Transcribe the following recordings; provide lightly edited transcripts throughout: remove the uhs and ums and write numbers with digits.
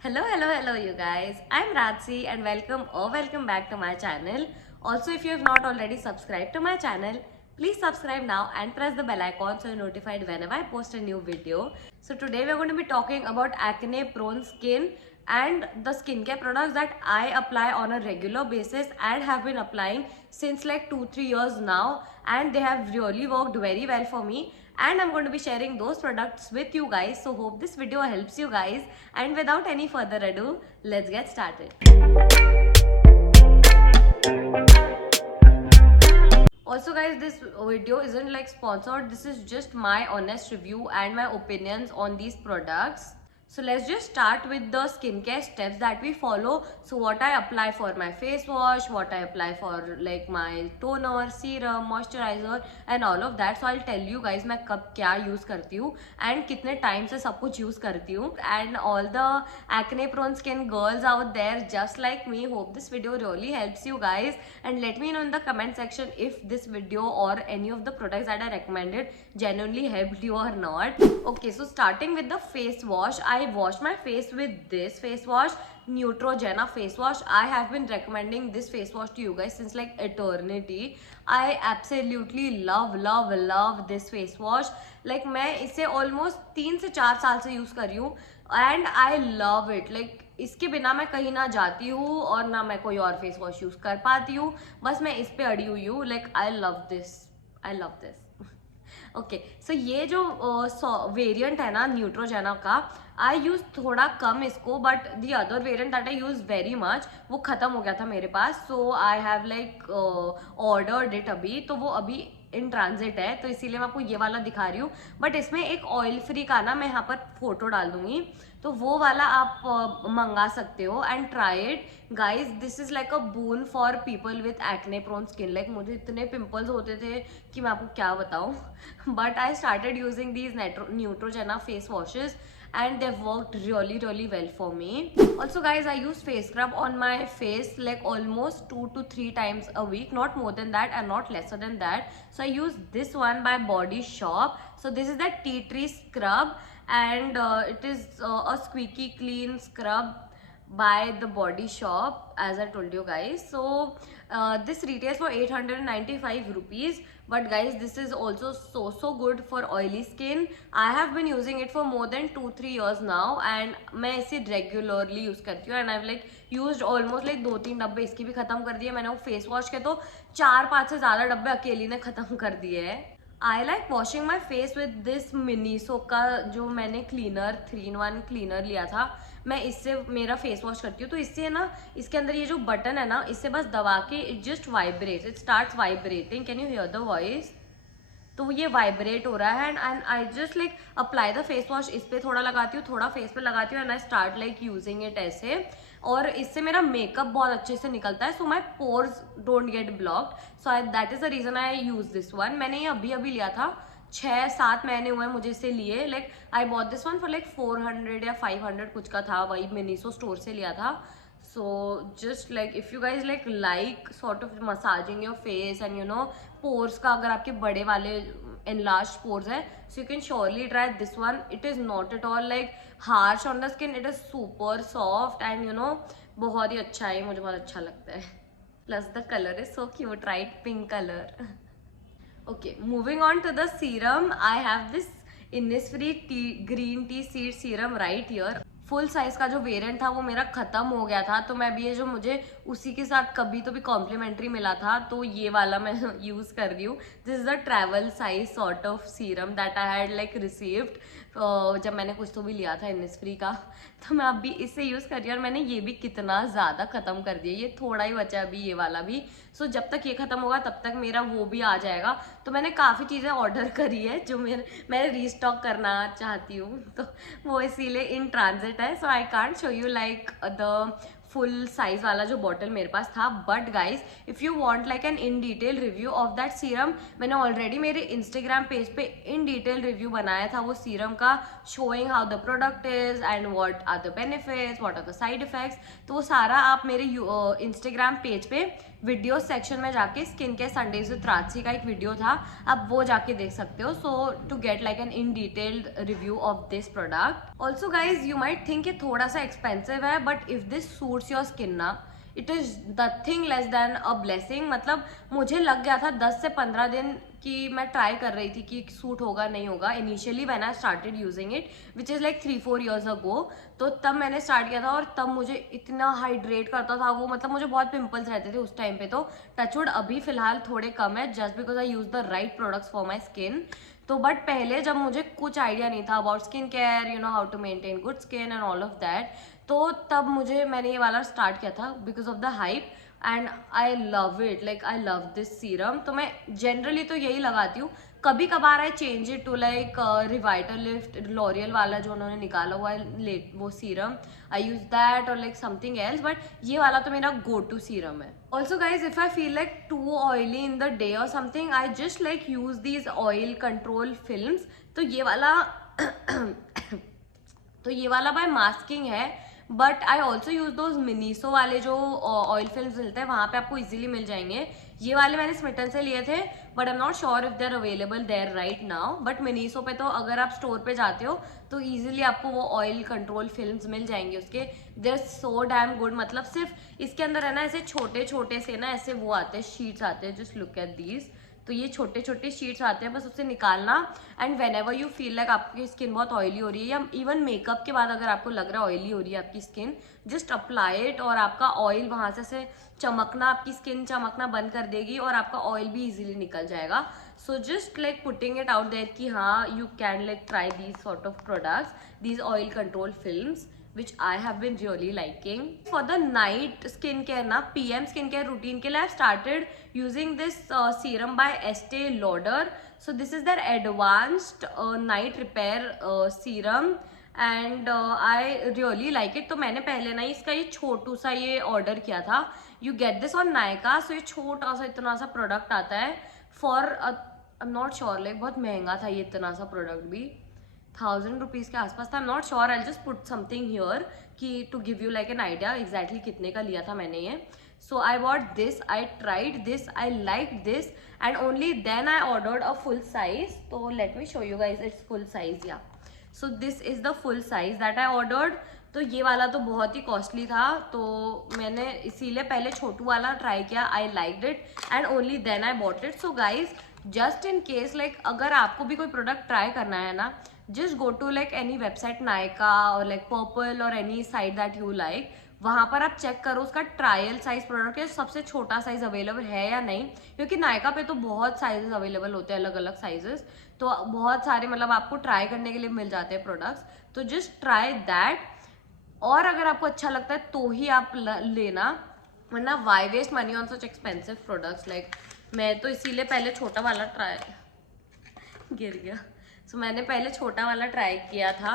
Hello, you guys. I'm Ratsi and welcome back to my channel. Also, if you have not already subscribed to my channel, please subscribe now and press the bell icon so you're notified whenever I post a new video. So today we're going to be talking about acne prone skin and the skincare products that I apply on a regular basis and have been applying since like 2-3 years now, and they have really worked very well for me, and I'm going to be sharing those products with you guys. So hope this video helps you guys, and without any further ado, let's get started. Also guys, this video isn't like sponsored, this is just my honest review and my opinions on these products. So let's just start with the skincare steps that we follow. So what I apply for my face wash, what I apply for like my toner, serum, moisturizer and all of that. So I'll tell you guys मैं कब क्या use करती हूँ and कितने time से सब कुछ use करती हूँ. And all the acne prone skin girls out there just like me, hope this video really helps you guys, and let me know in the comment section if this video or any of the products that I recommended genuinely helped you or not. Okay, so starting with the face wash, I wash my face with this face wash, Neutrogena face wash. I have been recommending this face wash to you guys since like eternity. I absolutely love this face wash. Like मैं इसे almost 3 से 4 साल से use कर रही हूँ and I love it. Like इसके बिना मैं कहीं ना जाती हूँ और ना मैं कोई और फेस वॉश यूज कर पाती हूँ, बस मैं इस पे अड़ी हुई हूँ. Like I love this. Okay, so ये जो वेरिएंट है ना न्यूट्रोजेना का, आई यूज थोड़ा कम इसको, but the other variant that I use very much, वो खत्म हो गया था मेरे पास. So I have like ordered it अभी, तो वो अभी इन ट्रांजिट है, तो इसीलिए मैं आपको ये वाला दिखा रही हूँ. बट इसमें एक ऑयल फ्री का ना, मैं यहाँ पर फोटो डाल दूंगी, तो वो वाला आप मंगा सकते हो and try it guys. This is like a boon for people with acne prone skin. Like मुझे इतने पिंपल्स होते थे कि मैं आपको क्या बताऊँ, but I started using these Neutrogena face washes and they've worked really well for me. Also guys, I use face scrub on my face like almost 2 to 3 times a week, not more than that and not lesser than that. So I use this one by Body Shop. So this is that tea tree scrub, and it is a squeaky clean scrub by the Body Shop, as I told you guys. So this retails for 895 rupees, but guys, this is also so good for oily skin. I have been using it for more than 2-3 years now, and मैं इसे regularly use करती हूँ, and I've like used almost like 2-3 डब्बे इसकी भी खत्म कर दिए मैंने. वो फेस वॉश के तो 4-5 से ज़्यादा डब्बे अकेली ने खत्म कर दिए है. I like washing my face with this Miniso का जो मैंने क्लीनर 3-in-1 क्लीनर लिया था, मैं इससे मेरा फेस वॉश करती हूँ. तो इससे ना, इसके अंदर ये जो बटन है ना, इससे बस दबा के it just vibrate, it starts vibrating. Can you here the voice? तो ये वाइब्रेट हो रहा है, and I just like apply the face wash. इस पे थोड़ा लगाती हूँ, थोड़ा फेस पे लगाती हूँ, and I start like using it ऐसे. और इससे मेरा मेकअप बहुत अच्छे से निकलता है, so my pores don't get blocked. So that is the reason I use this one. मैंने ये अभी लिया था, 6-7 महीने हुए मुझे इसे लिए. Like I bought this one for like 400 या 500 कुछ का था, वही मिनीसो स्टोर से लिया था. So just like if you guys like sort of massaging your face and you know pores का, अगर आपके बड़े वाले enlarged pores है, so you can surely try this one. It is not at all like harsh on the skin, it is super soft and you know बहुत ही अच्छा है, मुझे बहुत अच्छा लगता है. Plus the color is so cute, right? Pink color. Okay, moving on to the serum. I have this Innisfree green tea seed serum right here. Full size का जो वेरिएंट था वो मेरा खत्म हो गया था, तो मैं अभी ये जो मुझे उसी के साथ कभी तो भी कॉम्प्लीमेंट्री मिला था, तो ये वाला मैं यूज कर रही हूँ. This is the travel size sort of serum that I had like received जब मैंने कुछ तो भी लिया था इनिसफ्री का, तो मैं अभी इसे यूज कर रही हूँ. और मैंने ये भी कितना ज्यादा खत्म कर दिया, ये थोड़ा ही बचा अभी ये वाला भी. सो जब तक ये खत्म होगा तब तक मेरा वो भी आ जाएगा. तो मैंने काफी चीजें ऑर्डर करी है जो मैं रीस्टॉक करना चाहती हूँ, तो वो इसीलिए इन ट्रांजिट है. So I can't show you like the full size वाला जो बॉटल मेरे पास था. But guys if you want like an in detail review of that serum, मैंने ऑलरेडी मेरे इंस्टाग्राम पेज पे इन डिटेल रिव्यू बनाया था वो सीरम का, showing how the product is and what are the benefits, what are the side effects. तो वो सारा आप मेरे इंस्टाग्राम पेज पे वीडियो सेक्शन में जाके स्किन केयर संडेज विद राजसी का एक वीडियो था, आप वो जाके देख सकते हो. So to get like an in detailed review of this product. Also guys you might think ये थोड़ा सा एक्सपेंसिव है, but if this suits your skin ना, it is nothing less than a blessing. मतलब मुझे लग गया था 10 से 15 दिन कि मैं ट्राई कर रही थी कि सूट होगा नहीं होगा. Initially when I started using it which is like 3-4 years अगो, तो तब मैंने स्टार्ट किया था और तब मुझे इतना हाइड्रेट करता था वो, मतलब मुझे बहुत पिंपल्स रहते थे उस टाइम पे. तो टचवुड अभी फिलहाल थोड़े कम है just because I use the right products for my skin. तो बट पहले जब मुझे कुछ आइडिया नहीं था about skin care, you know how to maintain good skin and all of that, तो तब मैंने ये वाला स्टार्ट किया था because of the hype and I love it. Like I love this serum. तो मैं जनरली तो यही लगाती हूँ. कभी कभार I change it to like Revitalift L'Oreal वाला जो उन्होंने निकाला हुआ है वो सीरम, आई यूज दैट और लाइक समथिंग एल्स, बट ये वाला तो मेरा गो टू सीरम है. Also guys if I feel like too oily in the day और something, I just like use these oil control films. तो ये वाला तो ये वाला बाय मास्किंग है, but I also use those Miniso वाले जो ऑयल फिल्म मिलते हैं, वहां पे आपको इजीली मिल जाएंगे. ये वाले मैंने स्मिटन से लिए थे, but I am not sure if they are available there right now. But Miniso पे तो अगर आप स्टोर पे जाते हो तो इजीली आपको वो ऑयल कंट्रोल फिल्म्स मिल जाएंगे उसके. They are so damn good. मतलब सिर्फ इसके अंदर है ना ऐसे छोटे छोटे से ना ऐसे वो आते हैं, शीट्स आते हैं. Just look at these. तो ये छोटे छोटे शीट्स आते हैं, बस उससे निकालना and whenever you feel like आपकी स्किन बहुत ऑयली हो रही है या इवन मेकअप के बाद अगर आपको लग रहा है ऑयली हो रही है आपकी स्किन, जस्ट अप्लाई इट और आपका ऑयल वहां से चमकना, आपकी स्किन चमकना बंद कर देगी और आपका ऑयल भी इजीली निकल जाएगा. So just like putting it out there कि हाँ you can like try these sort of products, these oil control films which I have been really liking. For the night skincare na, PM skincare routine ke liye I have started using this serum by Estee Lauder. So this is their advanced night repair serum and I really like it. तो मैंने पहले ना इसका ये छोटू सा ये order किया था. You get this on Nykaa. So ये छोटा सा इतना सा प्रोडक्ट आता है for I'm not sure like बहुत महंगा था ये इतना सा प्रोडक्ट भी, 1000 रुपीज़ के आसपास था. I am not sure, I just put something here कि to give you like an idea exactly कितने का लिया था मैंने ये. So I bought this, I tried this, I like this and only then I ordered a full size. तो let me show you guys its full size. या so this is the full size that I ordered. तो ये वाला तो बहुत ही costly था, तो मैंने इसीलिए पहले छोटू वाला ट्राई किया. I liked it and only then I bought it. So guys just in case like अगर आपको भी कोई प्रोडक्ट ट्राई करना है ना, just go to like any website Nykaa or like Purple or any site that you like. वहाँ पर आप चेक करो उसका ट्रायल साइज प्रोडक्ट सबसे छोटा साइज अवेलेबल है या नहीं, क्योंकि नायका पे तो बहुत साइजेस अवेलेबल होते हैं, अलग अलग साइजेस. तो बहुत सारे मतलब आपको ट्राई करने के लिए मिल जाते हैं प्रोडक्ट्स. तो जस्ट ट्राई दैट और अगर आपको अच्छा लगता है तो ही आप लेना, वरना why waste money on such expensive products. Like मैं तो इसीलिए पहले छोटा वाला ट्राई गिर गया. सो मैंने पहले छोटा वाला ट्राई किया था.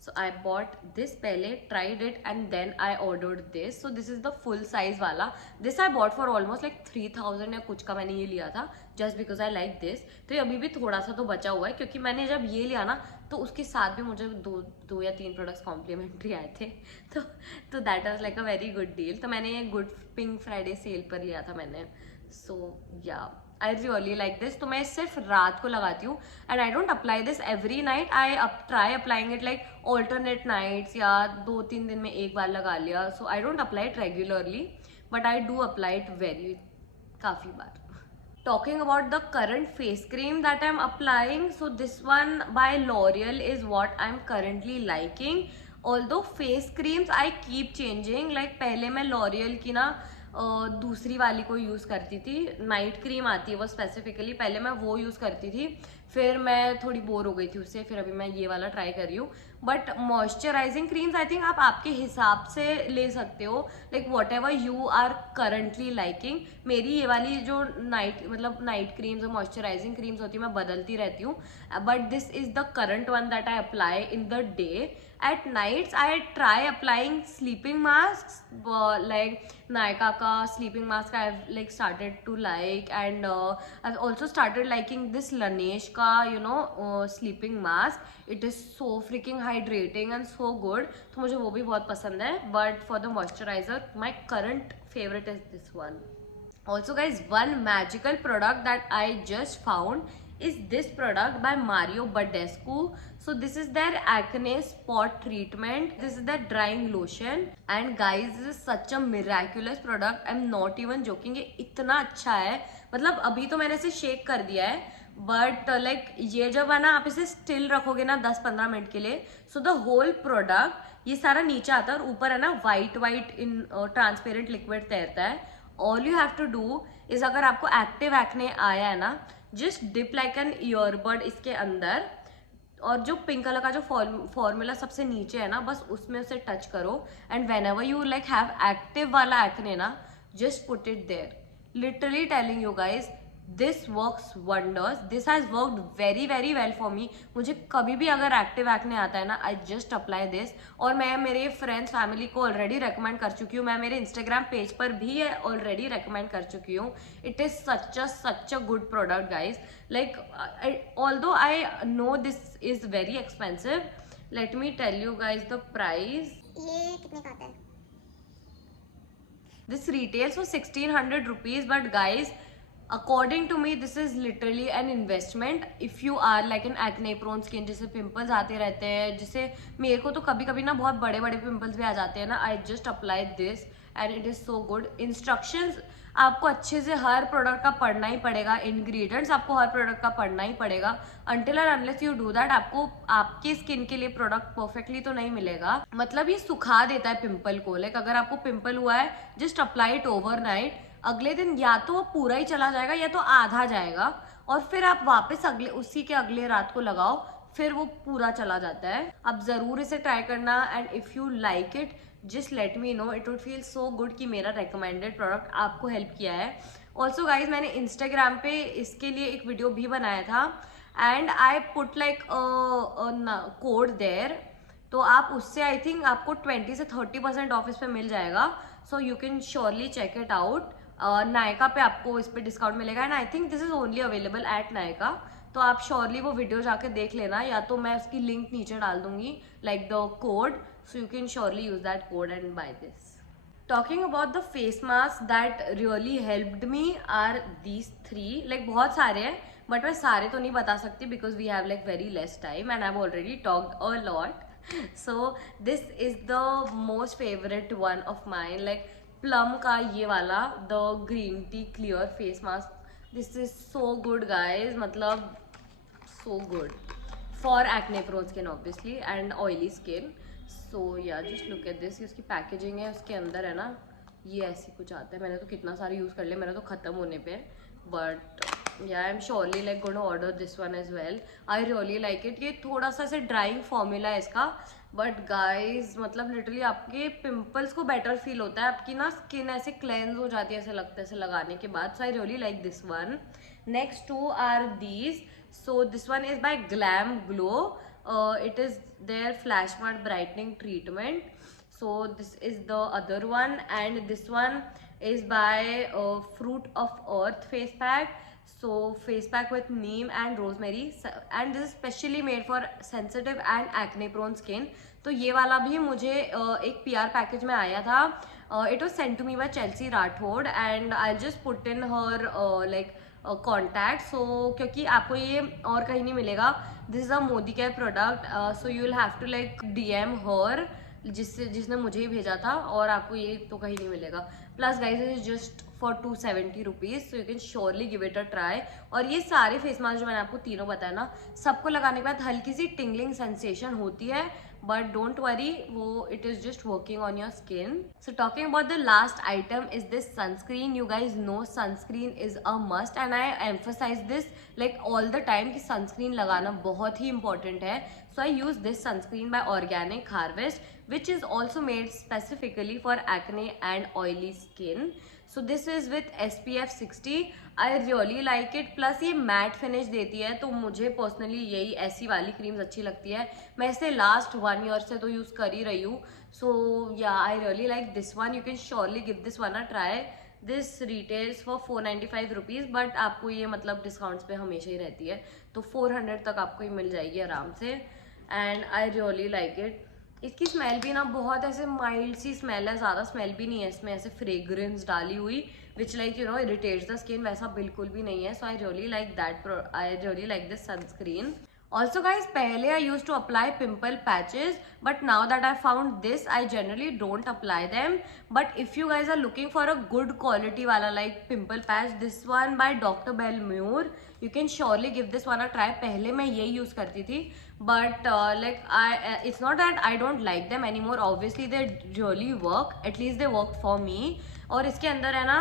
सो आई बॉट दिस पहले, tried it and then I ordered this. So this is the full size वाला. This I bought for almost like 3000 या कुछ का मैंने ये लिया था just because I like this. तो ये अभी भी थोड़ा सा तो बचा हुआ है क्योंकि मैंने जब ये लिया ना तो उसके साथ भी मुझे दो या तीन प्रोडक्ट्स कॉम्प्लीमेंट्री आए थे. तो that was like a very good deal. तो मैंने ये गुड पिंक फ्राइडे सेल पर लिया था मैंने. सो या आई रियली लाइक दिस. तो मैं सिर्फ रात को लगाती हूँ and I don't apply this every night. I try applying it like alternate nights या 2-3 दिन में एक बार लगा लिया. So I don't apply it regularly but I do apply it काफ़ी बार. Talking about the current face cream that I'm applying, so this one by L'Oreal is what I'm currently liking. Although face creams I keep changing. Like पहले मैं L'Oreal की ना दूसरी वाली को use करती थी, नाइट क्रीम आती है वो स्पेसिफिकली, पहले मैं वो यूज़ करती थी. फिर मैं थोड़ी बोर हो गई थी उससे, फिर अभी मैं ये वाला ट्राई कर रही हूँ। But moisturising creams I think आप आपके हिसाब से ले सकते हो, like whatever you are currently liking. मेरी ये वाली जो नाइट क्रीम्स और मॉइस्चराइजिंग क्रीम्स होती है मैं बदलती रहती हूँ, but this is the current one that I apply in the day. At nights I try applying sleeping masks, like Nykaa ka sleeping mask I've like started to like, and I've also started liking this Laneige ka sleeping mask. It is so freaking hydrating and so good, तो मुझे वो भी बहुत पसंद है. But for the moisturizer my current favorite is this one. Also guys, one magical product that I just found is this product by Mario Badescu. So this is their acne spot treatment. This is their drying lotion, and guys this is such a miraculous product. I'm not even joking. ये इतना अच्छा है, मतलब अभी तो मैंने इसे shake कर दिया है, बट लाइक ये जब है ना आप इसे स्टिल रखोगे ना 10-15 मिनट के लिए, सो द होल प्रोडक्ट ये सारा नीचे आता है और ऊपर है ना वाइट इन ट्रांसपेरेंट लिक्विड तैरता है. All you have to do is, अगर आपको एक्टिव एक्ने आया है ना, just dip like an earbud इसके अंदर, और जो पिंक कलर का जो फॉर्मूला सबसे नीचे है ना, बस उसमें उसे टच करो, and whenever you like have active वाला एक्ने ना, just put it there. Literally telling you guys, this works wonders. This has worked very very well for me. मुझे कभी भी अगर एक्टिव एक्ने आता है ना, आई जस्ट अप्लाई दिस, और मैं मेरे फ्रेंड्स फैमिली को ऑलरेडी रेकमेंड कर चुकी हूँ. मैं मेरे इंस्टाग्राम पेज पर भी ऑलरेडी रेकमेंड कर चुकी हूँ. It is such a good product guys. Like although I know this is very expensive, let me tell you guys the price. ये कितने का आता है? This retails for 1600 rupees, but guys, according to me this is literally an investment. If you are like an acne prone skin, जिसे pimples आते रहते हैं, जिसे मेरे को तो कभी कभी ना बहुत बड़े बड़े पिंपल्स भी आ जाते हैं ना, आई just apply this and it is so good. Instructions आपको अच्छे से हर प्रोडक्ट का पढ़ना ही पड़ेगा, इंग्रेडिएंट्स आपको हर प्रोडक्ट का पढ़ना ही पड़ेगा. अनटिल और अनलेस यू डू दैट, आपको आपके स्किन के लिए प्रोडक्ट परफेक्टली तो नहीं मिलेगा. मतलब ये सुखा देता है पिंपल को. लाइक अगर आपको पिंपल हुआ है, जस्ट अप्लाई इट ओवरनाइट. अगले दिन या तो वो पूरा ही चला जाएगा या तो आधा जाएगा, और फिर आप वापस उसी के अगले रात को लगाओ, फिर वो पूरा चला जाता है. आप जरूर इसे ट्राई करना, and if you like it just let me know. It would feel so good कि मेरा रिकमेंडेड प्रोडक्ट आपको हेल्प किया है. ऑल्सो गाइज, मैंने इंस्टाग्राम पे इसके लिए एक वीडियो भी बनाया था, and I put like code there, तो आप उससे आई थिंक आपको 20 से 30% ऑफ इस पे मिल जाएगा. So you can surely check it out. Nykaa पे आपको इस पे डिस्काउंट मिलेगा, and I think this is only available at Nykaa. तो आप श्योरली वो वीडियो जाके देख लेना, या तो मैं उसकी लिंक नीचे डाल दूंगी, like the code, so you can surely use that code and buy this. Talking about the face masks that really helped me are these 3. like बहुत सारे हैं, but मैं सारे तो नहीं बता सकती because we have like very less time and I've already talked a lot. So this is the most favorite one of mine, like plum का ये वाला, the green tea clear face mask. This is so good guys, मतलब so good for acne prone skin obviously and oily skin. सो या just look at this. उसकी packaging है, उसके अंदर है ना ये ऐसी कुछ आता है. मैंने तो कितना सारा यूज़ कर लिया, मेरा तो ख़त्म होने पे, बट या I am surely like going to order this one as well. I really like it. ये थोड़ा सा ऐसे ड्राइंग फॉर्मूला है इसका, बट गाइज मतलब लिटरली आपके पिंपल्स को बेटर फील होता है, आपकी ना स्किन ऐसे क्लेंज हो जाती है, ऐसे लगता है ऐसे लगाने के बाद. So I really like this one. Next 2 are these. So this one is by Glam Glow. It is their flash matte brightening treatment. So this is the other one, and this one is by Fruit of Earth face pack. So face pack with neem and rosemary, and this is specially made for sensitive and acne prone skin. तो ये वाला भी मुझे एक PR package में आया था. It was sent to me by Chelsea Rathod, and I'll just put in her like contact. So क्योंकि आपको ये और कहीं नहीं मिलेगा. This is a Modicare product, so you will have to like DM her, जिसने मुझे ही भेजा था, और आपको ये तो कहीं नहीं मिलेगा. Plus guys it is just for 270 rupees, so you can surely give it a try. और ये सारे फेस मास्क जो मैंने आपको तीनों बताया ना, सबको लगाने के बाद हल्की सी टिंगलिंग सेंसेशन होती है, but don't worry, वो it is just working on your skin. So talking about the last item is this sunscreen. You guys know sunscreen is a must and I emphasize this like all the time कि sunscreen लगाना बहुत ही important है. So I use this sunscreen by Organic Harvest, which is also made specifically for acne and oily skin. So this is with SPF 60. I really like it. Plus ये matte finish देती है, तो मुझे personally यही ऐसी वाली creams अच्छी लगती है. मैं इसे last 1 year से तो use कर ही रही हूँ. So yeah, I really like this one. You can surely give this one a try. This retails for 495 rupees, but आपको ये मतलब discounts पे हमेशा ही रहती है, तो 400 तक आपको ये मिल जाएगी आराम से. And I really like it. इसकी स्मेल भी ना बहुत ऐसे माइल्ड सी स्मेल है, ज़्यादा स्मेल भी नहीं है इसमें ऐसे फ्रेग्रेंस डाली हुई which like you know irritates the skin, वैसा बिल्कुल भी नहीं है. So I really like that, I really like this sunscreen. Also guys, पहले I used to apply pimple patches, but now that I found this, I generally don't apply them. But if you guys are looking for a good quality wala like pimple patch, this one by Dr. Belmure, you can surely give this one a try. पहले मैं ये use करती थी, but it's not that I don't like them anymore. Obviously they really work, at least they work for me. और इसके अंदर है ना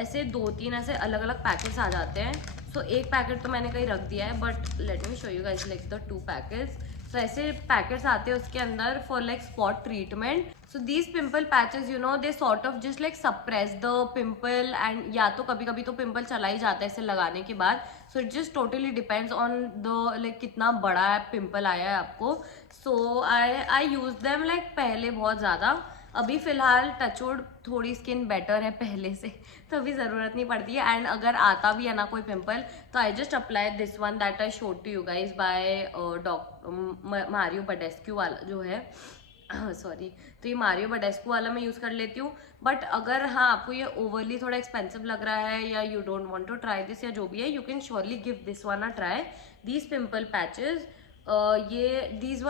ऐसे 2-3 ऐसे अलग अलग पैकेट्स आ जाते हैं. सो एक पैकेट तो मैंने कहीं रख दिया है, but let me show you guys like the 2 packets. सो ऐसे पैकेट्स आते हैं उसके अंदर for like spot treatment. So these pimple patches you know they sort of just like suppress the pimple, and या तो कभी कभी तो पिम्पल चला ही जाता है इसे लगाने के बाद. So it just totally depends on the like कितना बड़ा पिम्पल आया है आपको. सो आई यूज देम लाइक पहले बहुत ज़्यादा. अभी फिलहाल टचवुड थोड़ी स्किन बेटर है पहले से, तो अभी ज़रूरत नहीं पड़ती है. एंड अगर आता भी है ना कोई पिंपल, तो I just apply this one that I showed to you guys by Mario Badescu वाला जो है सॉरी. तो ये मारियो बडेस्क्यू वाला मैं यूज़ कर लेती हूँ. बट अगर हाँ आपको ये ओवरली थोड़ा एक्सपेंसिव लग रहा है या you don't want to try this या जो भी है, you can surely give this one a try. These pimple patches ये these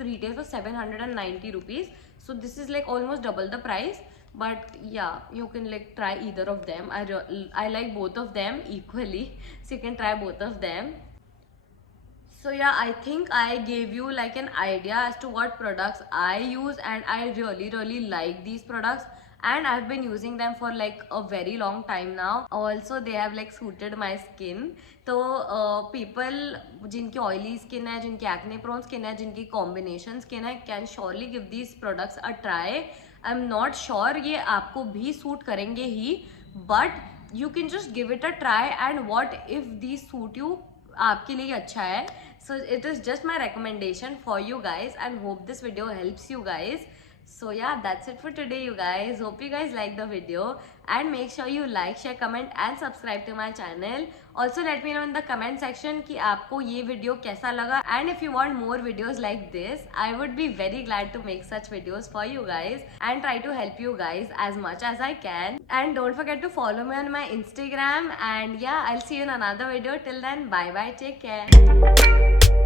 retail for 790 rupees. So this is like almost double the price, but yeah, you can like try either of them. I like both of them equally, so you can try both of them. So yeah, I think I gave you like an idea as to what products I use, and I really like these products, and I've been using them for like a very long time now. Also they have like suited my skin. तो people जिनकी oily skin है, जिनकी acne prone skin है, जिनकी combination skin है, can surely give these products a try. I'm not sure ये आपको भी suit करेंगे ही, but you can just give it a try, and what if these suit you, आपके लिए अच्छा है. So it is just my recommendation for you guys, and hope this video helps you guys. So yeah, that's it for today you guys. Hope you guys like the video, and make sure you like, share, comment and subscribe to my channel. Also let me know in the comment section कि आपको ये video कैसा लगा, and if you want more videos like this, I would be very glad to make such videos for you guys and try to help you guys as much as I can. And don't forget to follow me on my Instagram, and yeah, I'll see you in another video. Till then, bye bye, take care.